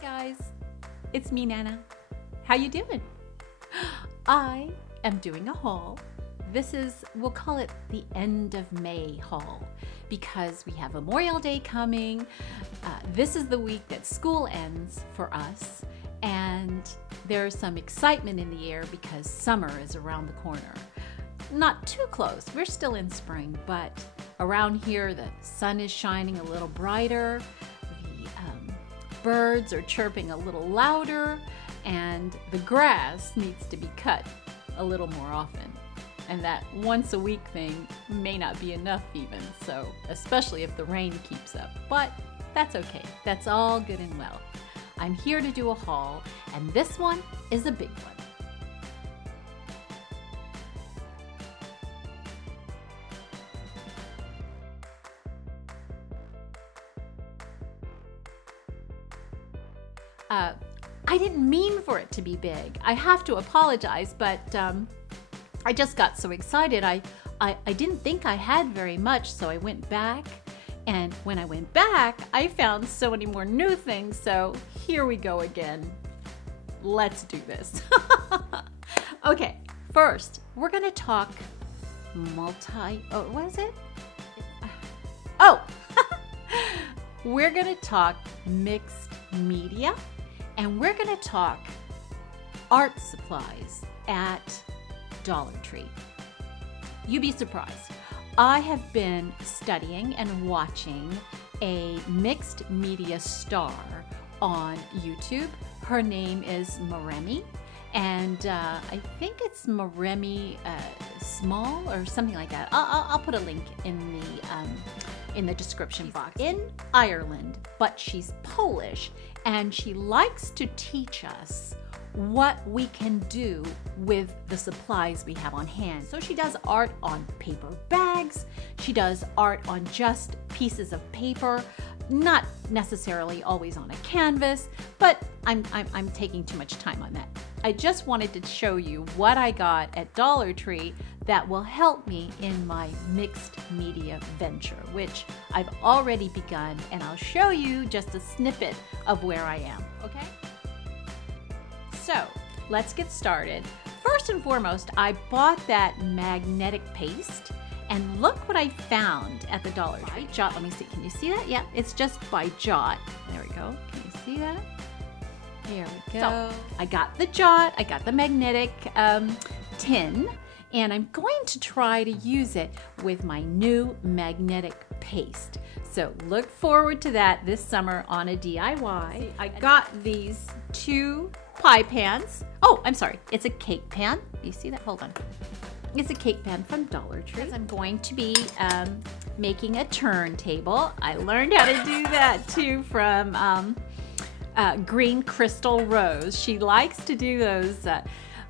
guys, it's me, Nana. How you doing? I am doing a haul. This is, we'll call it the end of May haul because we have Memorial Day coming. This is the week that school ends for us, and there's some excitement in the air because summer is around the corner. Not too close, we're still in spring, but around here the sun is shining a little brighter, the birds are chirping a little louder, and the grass needs to be cut a little more often. And that once a week thing may not be enough even, so especially if the rain keeps up, but that's okay. That's all good and well. I'm here to do a haul, and this one is a big one. I didn't mean for it to be big. I have to apologize, but I just got so excited. I didn't think I had very much, so I went back. And when I went back, I found so many more new things. So here we go again. Let's do this. Okay, first, we're going to talk what is it? Oh, we're going to talk mixed media. And we're going to talk art supplies at Dollar Tree. You'd be surprised. I have been studying and watching a mixed media star on YouTube. Her name is Maremi, and I think it's Maremi Small or something like that. I'll put a link in the description box. In Ireland, but she's Polish, and she likes to teach us what we can do with the supplies we have on hand. So she does art on paper bags, she does art on just pieces of paper, not necessarily always on a canvas, but I'm taking too much time on that. I just wanted to show you what I got at Dollar Tree that will help me in my mixed media venture, which I've already begun, and I'll show you just a snippet of where I am, okay? So let's get started. First and foremost, I bought that magnetic paste, and look what I found at the Dollar Tree. Jot, let me see, can you see that? Yeah, it's just by Jot. There we go, can you see that? There we go. So I got the Jot, I got the magnetic tin, and I'm going to try to use it with my new magnetic paste. So look forward to that this summer on a DIY. I got these two pie pans. Oh, I'm sorry, it's a cake pan. You see that? Hold on. It's a cake pan from Dollar Tree. I'm going to be making a turntable. I learned how to do that too from Green Crystal Rose. She likes to do those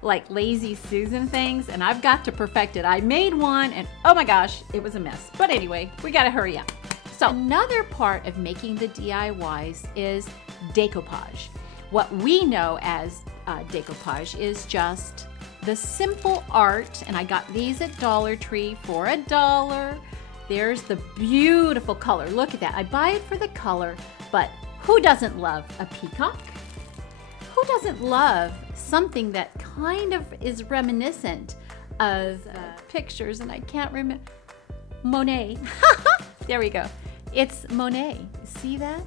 like Lazy Susan things, and I've got to perfect it. I made one, and oh my gosh, it was a mess. But anyway, we gotta hurry up. So another part of making the DIYs is decoupage. What we know as decoupage is just the simple art, and I got these at Dollar Tree for $1. There's the beautiful color. Look at that. I buy it for the color, but who doesn't love a peacock? Who doesn't love something that kind of is reminiscent of pictures, and I can't remember, Monet. There we go. It's Monet. See that?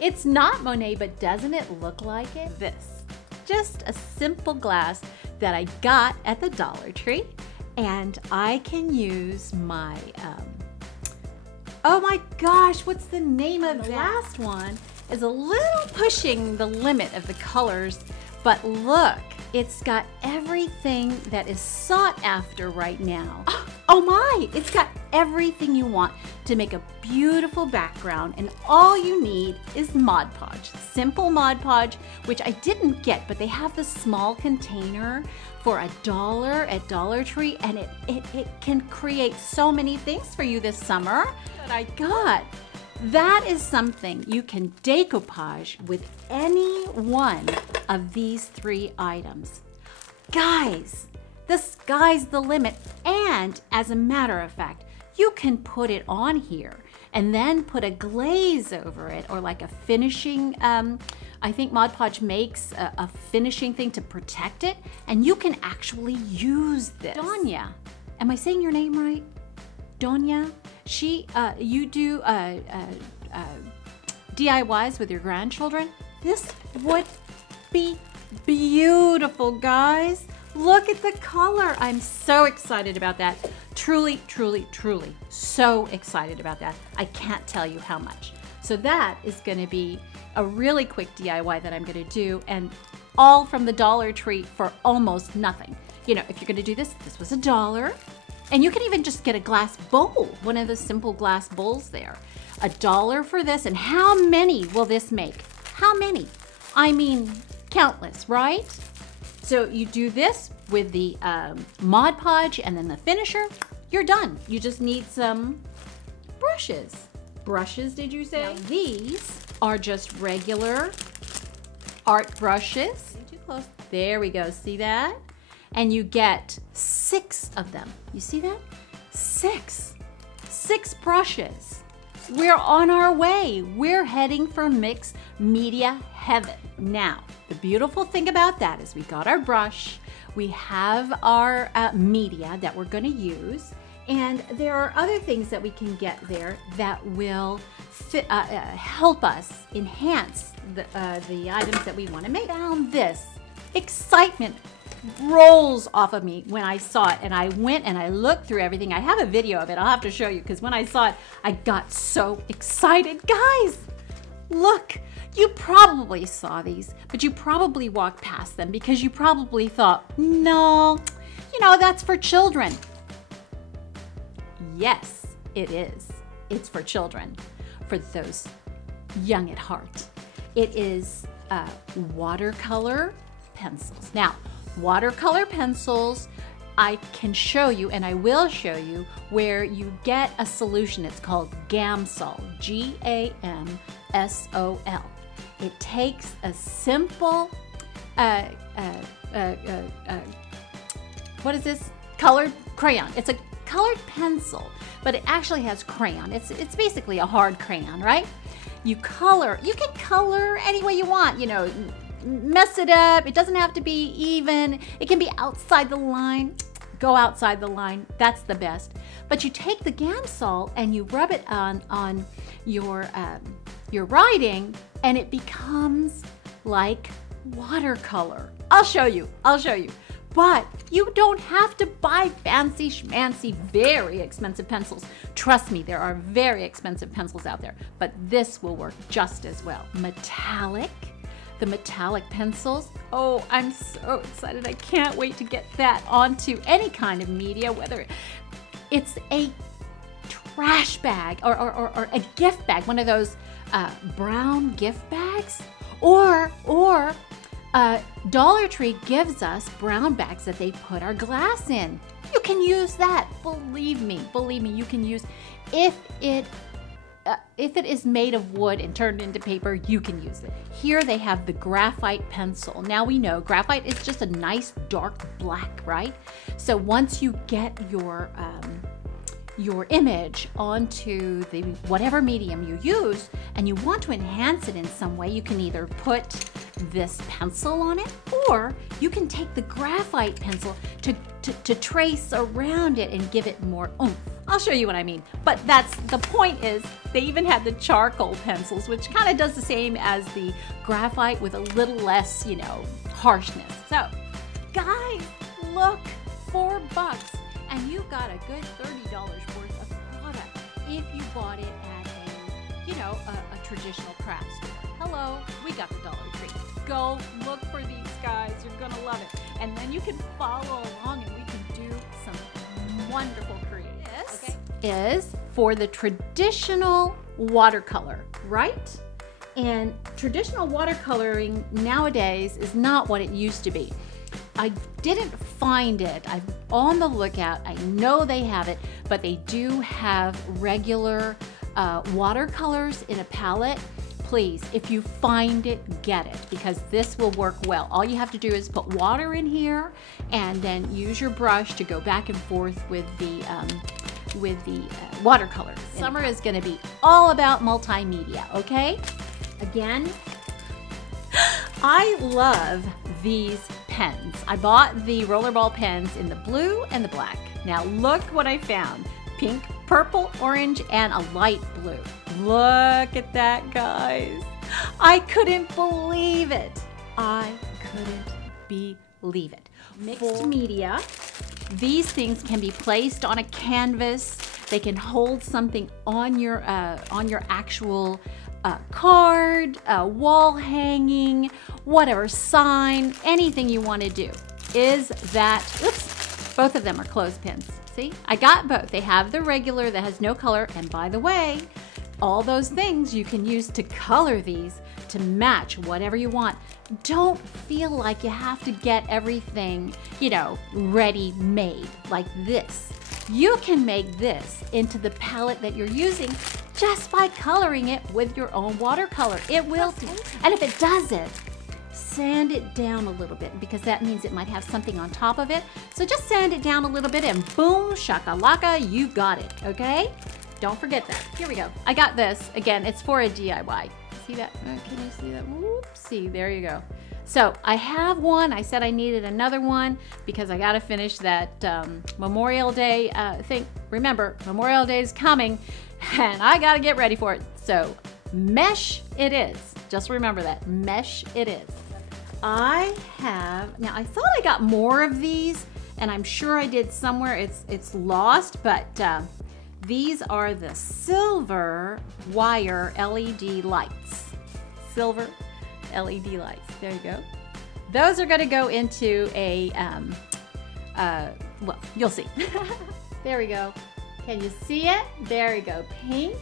It's not Monet, but doesn't it look like it? This. Just a simple glass that I got at the Dollar Tree, and I can use my, oh my gosh, what's the name of that? The last one is a little pushing the limit of the colors, but look, it's got everything that is sought after right now. Oh my, it's got everything you want to make a beautiful background, and all you need is ModPodge. Simple ModPodge, which I didn't get, but they have the small container for $1 at Dollar Tree, and it can create so many things for you this summer. That I got. That is something you can decoupage with any one of these 3 items. Guys, the sky's the limit, and as a matter of fact, you can put it on here and then put a glaze over it, or like a finishing, I think ModPodge makes a finishing thing to protect it, and you can actually use this. Donya, am I saying your name right? Donya, you do DIYs with your grandchildren. This would be beautiful, guys. Look at the color. I'm so excited about that. Truly, truly, truly so excited about that. I can't tell you how much. So that is going to be a really quick DIY that I'm going to do, and all from the Dollar Tree for almost nothing. You know, if you're going to do this was $1. And you can even just get a glass bowl, one of the simple glass bowls there. $1 for this, and how many will this make? How many? I mean, countless, right? So you do this with the ModPodge and then the finisher, you're done. You just need some brushes. Brushes, did you say? Now, these are just regular art brushes. Too close. There we go, see that? And you get 6 of them. You see that? 6 brushes. We're on our way. We're heading for mixed media heaven. Now, the beautiful thing about that is we got our brush, we have our media that we're gonna use, and there are other things that we can get there that will help us enhance the items that we wanna make. Found this. Excitement rolls off of me when I saw it, and I went and I looked through everything. I have a video of it. I'll have to show you, because when I saw it, I got so excited. Guys, look, you probably saw these, but you probably walked past them because you probably thought, no, you know, that's for children. Yes, it is. It's for children, for those young at heart. It is watercolor pencils. Now, watercolor pencils, I can show you, and I will show you, where you get a solution. It's called Gamsol, G-A-M-S-O-L. It takes a simple, what is this? Colored crayon. It's a colored pencil, but it actually has crayon. It's basically a hard crayon, right? You can color any way you want, you know, mess it up. It doesn't have to be even. It can be outside the line. Go outside the line. That's the best. But you take the Gamsol and you rub it on your writing, and it becomes like watercolor. I'll show you. But you don't have to buy fancy schmancy, very expensive pencils. Trust me, there are very expensive pencils out there, but this will work just as well. Metallic. The metallic pencils. Oh, I'm so excited. I can't wait to get that onto any kind of media, whether it's a trash bag or a gift bag, one of those brown gift bags, or Dollar Tree gives us brown bags that they put our glass in. You can use that. Believe me, you can use, if it is made of wood and turned into paper, you can use it. Here they have the graphite pencil. Now we know graphite is just a nice dark black, right? So once you get your image onto the whatever medium you use, and you want to enhance it in some way, you can either put this pencil on it, or you can take the graphite pencil to trace around it and give it more oomph. I'll show you what I mean. But that's the point. Is they even have the charcoal pencils, which kind of does the same as the graphite with a little less, you know, harshness. So, guys, look, $4, and you got a good $30 worth of product if you bought it at a traditional craft store. Hello, we got the Dollar Tree. Go look for these, guys. You're gonna love it. And then you can follow along, and we can do some wonderful creations. This is for the traditional watercolor, right? And traditional watercoloring nowadays is not what it used to be. I didn't find it. I'm on the lookout. I know they have it, but they do have regular watercolors in a palette. Please, if you find it, get it, because this will work well. All you have to do is put water in here and then use your brush to go back and forth with the the watercolor. Summer is going to be all about multimedia, okay? Again, I love these pens. I bought the rollerball pens in the blue and the black. Now look what I found. Pink, purple, orange, and a light blue. Look at that, guys. I couldn't believe it. I couldn't believe it. Mixed media. These things can be placed on a canvas. They can hold something on your actual card, wall hanging, whatever, sign, anything you want to do. Is that, oops, both of them are clothespins. See, I got both. They have the regular that has no color, and by the way, all those things you can use to color these to match whatever you want. Don't feel like you have to get everything, you know, ready-made like this. You can make this into the palette that you're using just by coloring it with your own watercolor. It will do. And if it doesn't, sand it down a little bit, because that means it might have something on top of it. So just sand it down a little bit and boom, shakalaka, you got it, okay? Don't forget that. Here we go. I got this. Again, it's for a DIY. See that? Can you see that? Whoopsie, there you go. So I have one. I said I needed another one because I got to finish that Memorial Day thing. Remember, Memorial Day is coming and I got to get ready for it. So mesh it is. Just remember that. Mesh it is. I have, now I thought I got more of these and I'm sure I did somewhere. It's lost, but these are the silver wire LED lights. Silver LED lights. There you go. Those are going to go into a, well, you'll see. There we go. Can you see it? There we go. Pink,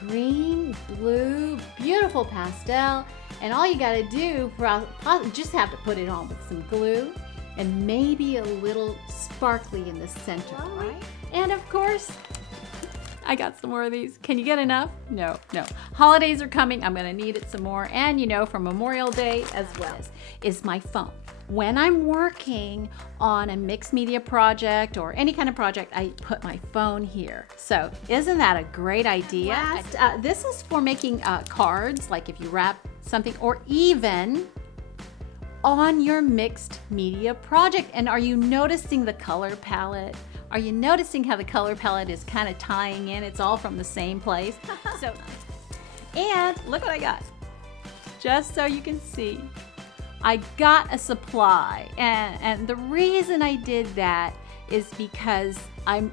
green, blue, beautiful pastel. And all you got to do, just have to put it on with some glue and maybe a little sparkly in the center. Right? And of course, I got some more of these. Can you get enough? No, no. Holidays are coming. I'm gonna need it some more. And you know, for Memorial Day as well is my phone. When I'm working on a mixed media project or any kind of project, I put my phone here. So isn't that a great idea? Last, this is for making cards, like if you wrap something, or even on your mixed media project. And are you noticing the color palette? Are you noticing how the color palette is kind of tying in? It's all from the same place. So, and look what I got. Just so you can see, I got a supply. And the reason I did that is because I'm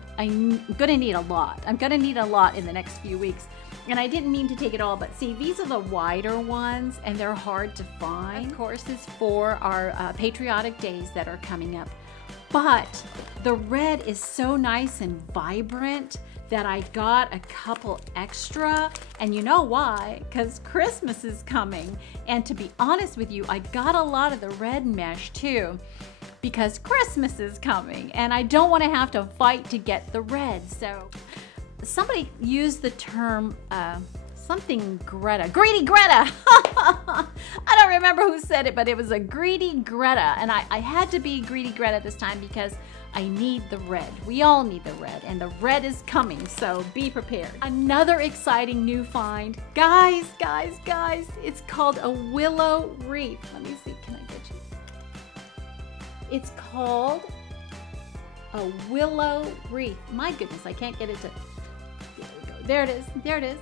gonna need a lot. I'm gonna need a lot in the next few weeks. And I didn't mean to take it all, but see, these are the wider ones and they're hard to find. Of course, it's for our patriotic days that are coming up. But the red is so nice and vibrant that I got a couple extra. And you know why? Because Christmas is coming. And to be honest with you, I got a lot of the red mesh too, because Christmas is coming and I don't want to have to fight to get the red. So somebody used the term something Greta, greedy Greta. I don't remember who said it, but it was a greedy Greta. And I had to be greedy Greta this time because I need the red. We all need the red, and the red is coming, so be prepared. Another exciting new find. Guys, it's called a willow wreath. Let me see, can I get you? It's called a willow wreath. My goodness, I can't get it to, there we go. There it is, there it is.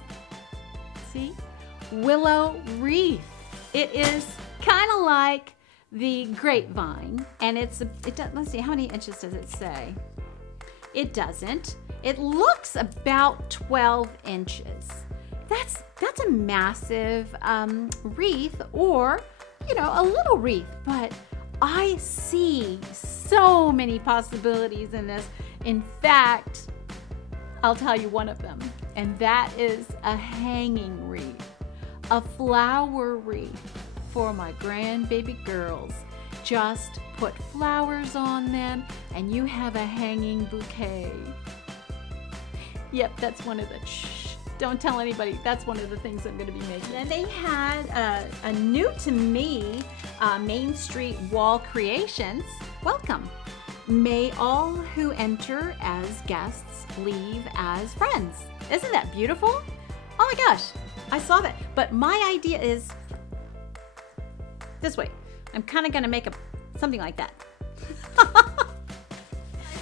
See? Willow wreath. It is kind of like the grapevine, and let's see, how many inches does it say? It doesn't. It looks about 12 inches. That's a massive wreath, or, you know, a little wreath, but I see so many possibilities in this. In fact, I'll tell you one of them, and that is a hanging wreath, a flower wreath for my grandbaby girls. Just put flowers on them and you have a hanging bouquet. Yep, that's one of the, don't tell anybody, that's one of the things I'm gonna be making. And they had a new to me Main Street Wall Creations. Welcome. May all who enter as guests leave as friends. Isn't that beautiful? Oh my gosh, I saw that. But my idea is this way. I'm kind of going to make something like that. I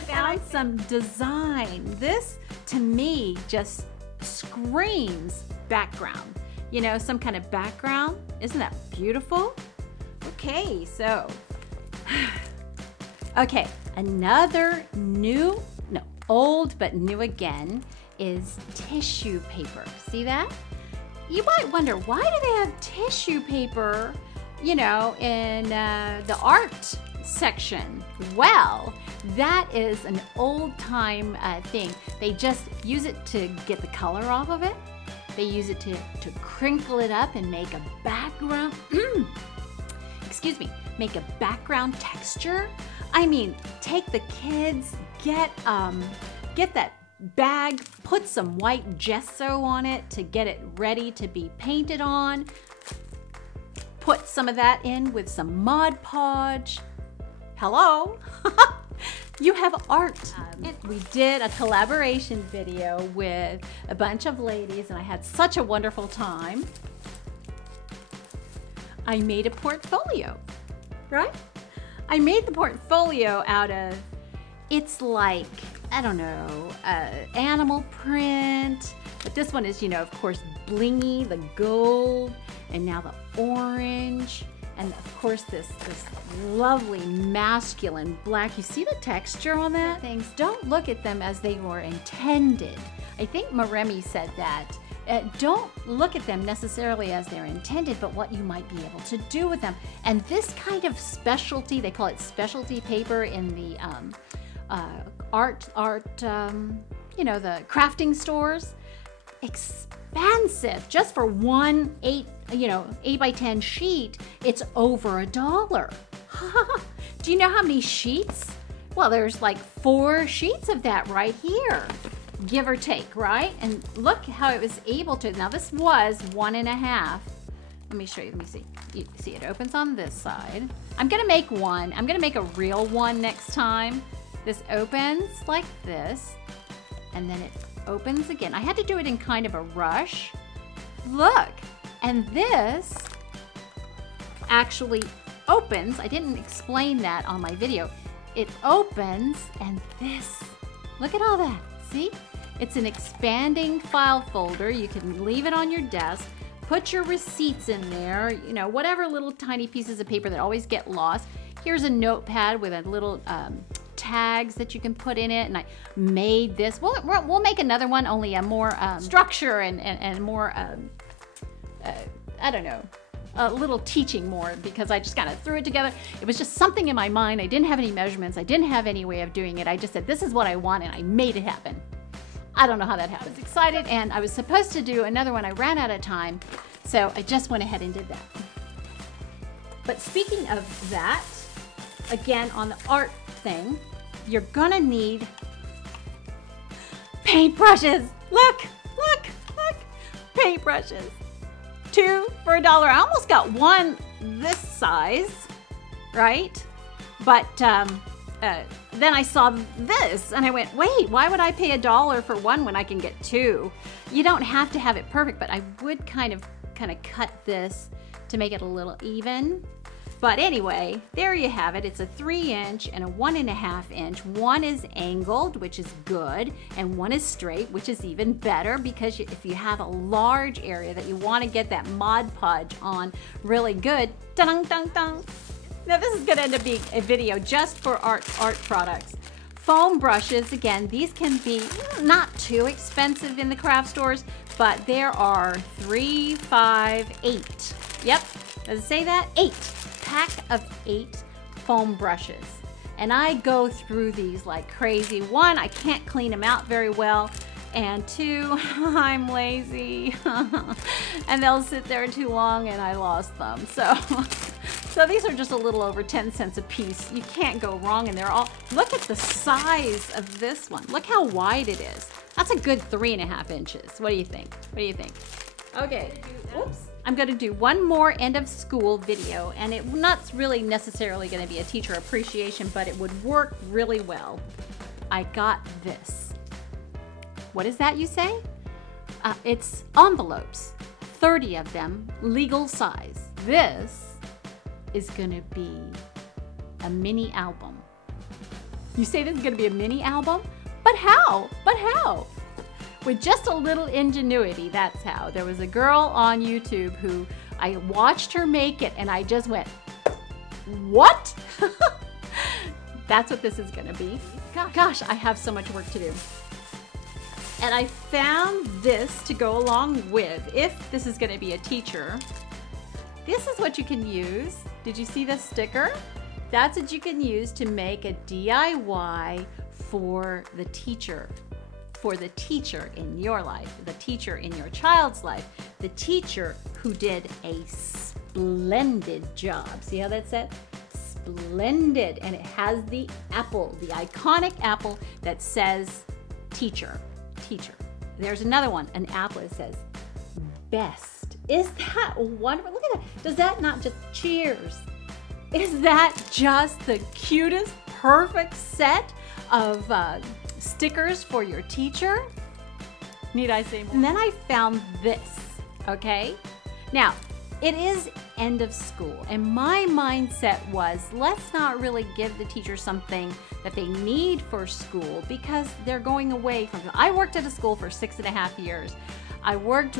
found some design. This, to me, just screams background. You know, some kind of background. Isn't that beautiful? Okay, so, okay, another new, no, old but new again is tissue paper. See that? You might wonder, why do they have tissue paper, you know, in the art section? Well, that is an old time thing. They just use it to get the color off of it. They use it to crinkle it up and make a background, excuse me, make a background texture. I mean, take the kids, get that bag, put some white gesso on it to get it ready to be painted on. Put some of that in with some ModPodge. Hello? You have art. We did a collaboration video with a bunch of ladies and I had such a wonderful time. I made a portfolio, right? I made the portfolio out of, it's like, I don't know, animal print, but this one is, you know, of course, blingy, the gold, and now the orange. And of course, this lovely masculine black. You see the texture on that? Things, don't look at them as they were intended. I think Maremi said that. Don't look at them necessarily as they're intended, but what you might be able to do with them. And this kind of specialty, they call it specialty paper in the art, you know, the crafting stores. Expensive. Just for one 8 by 10 sheet, it's over $1. Do you know how many sheets? Well, there's like 4 sheets of that right here, give or take, right? And look how it was able to. Now this was 1.5. Let me show you. Let me see. You see, it opens on this side. I'm gonna make one. I'm gonna make a real one next time. This opens like this, and then it opens again. I had to do it in kind of a rush. Look, and this actually opens. I didn't explain that on my video. It opens, and this, look at all that. See? It's an expanding file folder. You can leave it on your desk, put your receipts in there, you know, whatever little tiny pieces of paper that always get lost. Here's a notepad with a little tags that you can put in it, and I made this. We'll make another one, only a more structure and more, I don't know, a little teaching more, because I just kind of threw it together. It was just something in my mind. I didn't have any measurements. I didn't have any way of doing it. I just said, this is what I want, and I made it happen. I don't know how that happened. I was excited, and I was supposed to do another one. I ran out of time, so I just went ahead and did that. But speaking of that, again, on the art thing, you're gonna need paintbrushes. Look, look, look, paintbrushes. 2 for $1. I almost got one this size, right? But then I saw this and I went, wait, why would I pay $1 for one when I can get 2? You don't have to have it perfect, but I would kind of cut this to make it a little even. But anyway, there you have it. It's a 3-inch and a 1.5 inch. One is angled, which is good, and one is straight, which is even better, because if you have a large area that you want to get that ModPodge on really good, dun-dun-dun-dun. Now this is gonna end up being a video just for art products. Foam brushes, again, these can be not too expensive in the craft stores, but there are 3, 5, 8. Yep, does it say that? 8. Pack of 8 foam brushes. And I go through these like crazy. 1, I can't clean them out very well. And 2, I'm lazy. And they'll sit there too long and I lost them. So these are just a little over 10 cents a piece. You can't go wrong, and they're all, look at the size of this one. Look how wide it is. That's a good 3.5 inches. What do you think? What do you think? Okay, oops. I'm going to do one more end of school video, and it's not really necessarily going to be a teacher appreciation, but it would work really well. I got this. What is that, you say? It's envelopes, 30 of them, legal size. This is going to be a mini album. You say this is going to be a mini album? But how? But how? With just a little ingenuity, that's how. There was a girl on YouTube who I watched her make it, and I just went, what? That's what this is going to be. Gosh, I have so much work to do. And I found this to go along with, if this is going to be a teacher. This is what you can use. Did you see this sticker? That's what you can use to make a DIY for the teacher. For the teacher in your life, the teacher in your child's life, the teacher who did a splendid job. See how that said? Splendid. And it has the apple, the iconic apple that says teacher, teacher. There's another one, an apple that says best. Is that wonderful? Look at that. Does that not just cheers? Is that just the cutest, perfect set of stickers for your teacher? Need I say more? And then I found this, okay? Now, it is end of school, and my mindset was, let's not really give the teacher something that they need for school because they're going away from it. I worked at a school for 6.5 years. I worked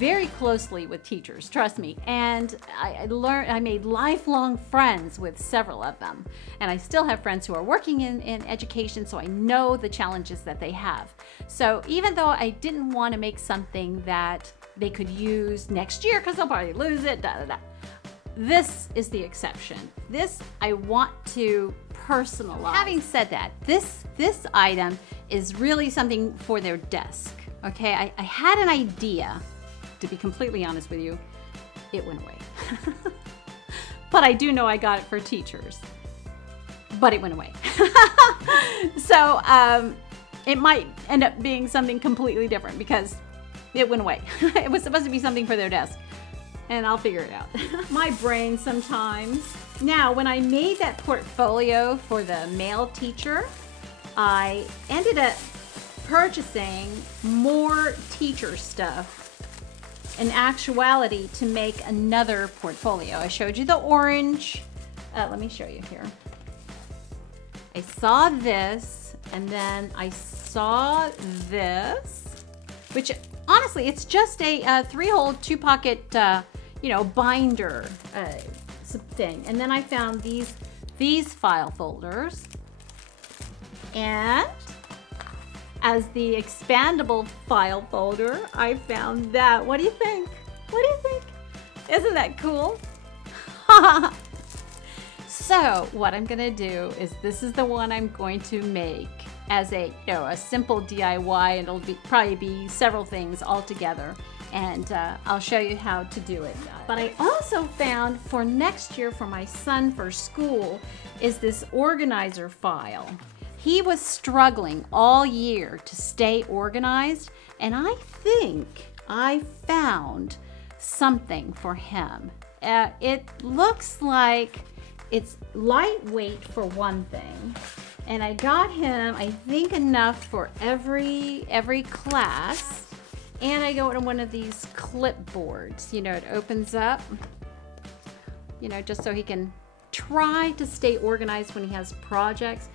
very closely with teachers, trust me, and I made lifelong friends with several of them. And I still have friends who are working in education, so I know the challenges that they have. So even though I didn't want to make something that they could use next year because they'll probably lose it, this is the exception. This I want to personalize. Having said that, this item is really something for their desk. Okay, I had an idea, to be completely honest with you. It went away. But I do know I got it for teachers. But it went away. So it might end up being something completely different because it went away. It was supposed to be something for their desk. And I'll figure it out. My brain sometimes. Now, when I made that portfolio for the male teacher, I ended up purchasing more teacher stuff in actuality to make another portfolio. I showed you the orange. Let me show you here. I saw this, and then I saw this, which honestly, it's just a 3-hole, 2-pocket, binder thing. And then I found these file folders, and as the expandable file folder, I found that. What do you think? What do you think? Isn't that cool? So what I'm gonna do is, this is the one I'm going to make as a simple DIY, and it'll probably be several things all together, and I'll show you how to do it. But I also found for next year for my son for school is this organizer file. He was struggling all year to stay organized, and I think I found something for him. It looks like it's lightweight for one thing, and I got him, I think, enough for every class, and I got one of these clipboards. It opens up, just so he can try to stay organized when he has projects.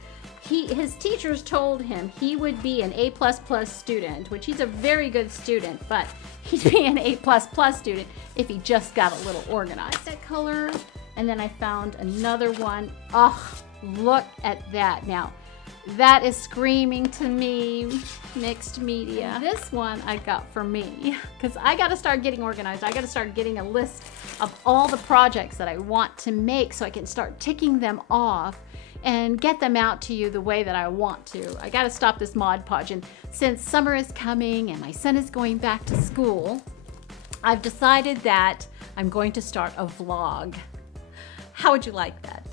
His teachers told him he would be an A++ student, which he's a very good student, but he'd be an A++ student if he just got a little organized. That color, and then I found another one. Oh, look at that. Now, that is screaming to me, mixed media. And this one I got for me, because I got to start getting organized. I got to start getting a list of all the projects that I want to make so I can start ticking them off and get them out to you the way that I want to. I got to stop this ModPodge, and since summer is coming and my son is going back to school, I've decided that I'm going to start a vlog. How would you like that?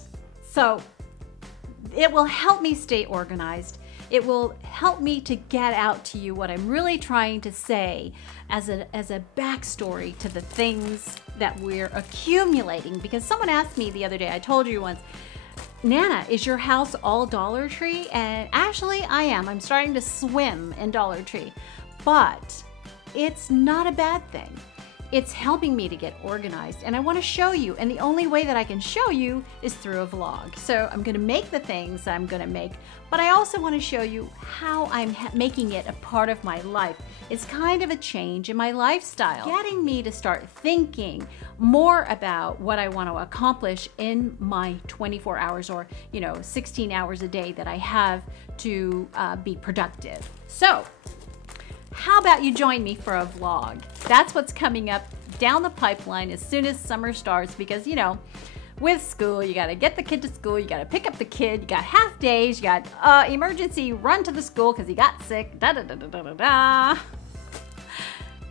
So it will help me stay organized, It will help me to get out to you what I'm really trying to say as a backstory to the things that we're accumulating. Because someone asked me the other day, I told you once, Nana, is your house all Dollar Tree? And actually I am. I'm starting to swim in Dollar Tree, but it's not a bad thing. It's helping me to get organized, and I want to show you, and the only way that I can show you is through a vlog. So I'm going to make the things that I'm going to make, but I also want to show you how I'm making it a part of my life. It's kind of a change in my lifestyle, getting me to start thinking more about what I want to accomplish in my 24 hours or 16 hours a day that I have to be productive. So how about you join me for a vlog? That's what's coming up down the pipeline as soon as summer starts, because with school, you gotta get the kid to school, you gotta pick up the kid, you got half days, you got emergency run to the school because he got sick, da da da da da da da.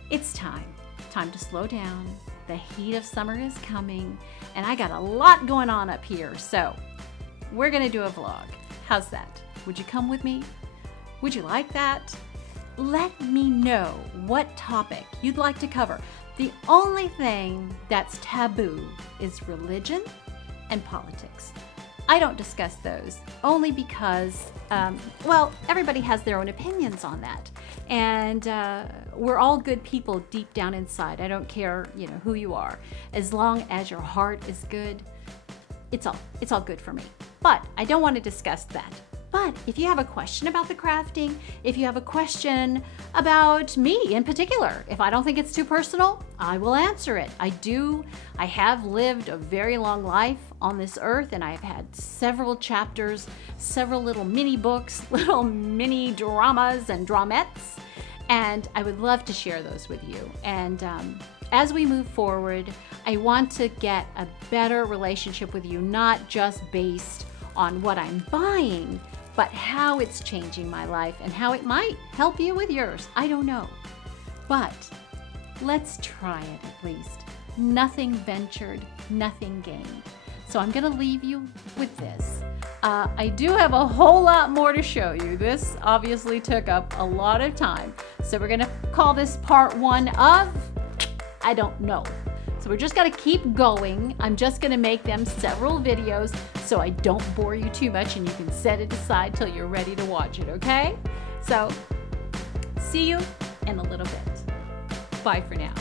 It's time to slow down. The heat of summer is coming, and I got a lot going on up here, so we're gonna do a vlog. How's that? Would you come with me? Would you like that? Let me know what topic you'd like to cover. The only thing that's taboo is religion and politics. I don't discuss those only because, well, everybody has their own opinions on that. And we're all good people deep down inside. I don't care, who you are. As long as your heart is good, it's all good for me. But I don't want to discuss that. But if you have a question about the crafting, if you have a question about me in particular, if I don't think it's too personal, I will answer it. I have lived a very long life on this earth, and I've had several chapters, several little mini books, little mini dramas and dramettes, and I would love to share those with you. And as we move forward, I want to get a better relationship with you, not just based on what I'm buying, but how it's changing my life and how it might help you with yours. I don't know, but let's try it at least. Nothing ventured, nothing gained. So I'm gonna leave you with this. I do have a whole lot more to show you. This obviously took up a lot of time. So we're gonna call this part 1 of, I don't know. So we're just gonna keep going. I'm just gonna make them several videos so I don't bore you too much, and you can set it aside till you're ready to watch it, okay? So see you in a little bit. Bye for now.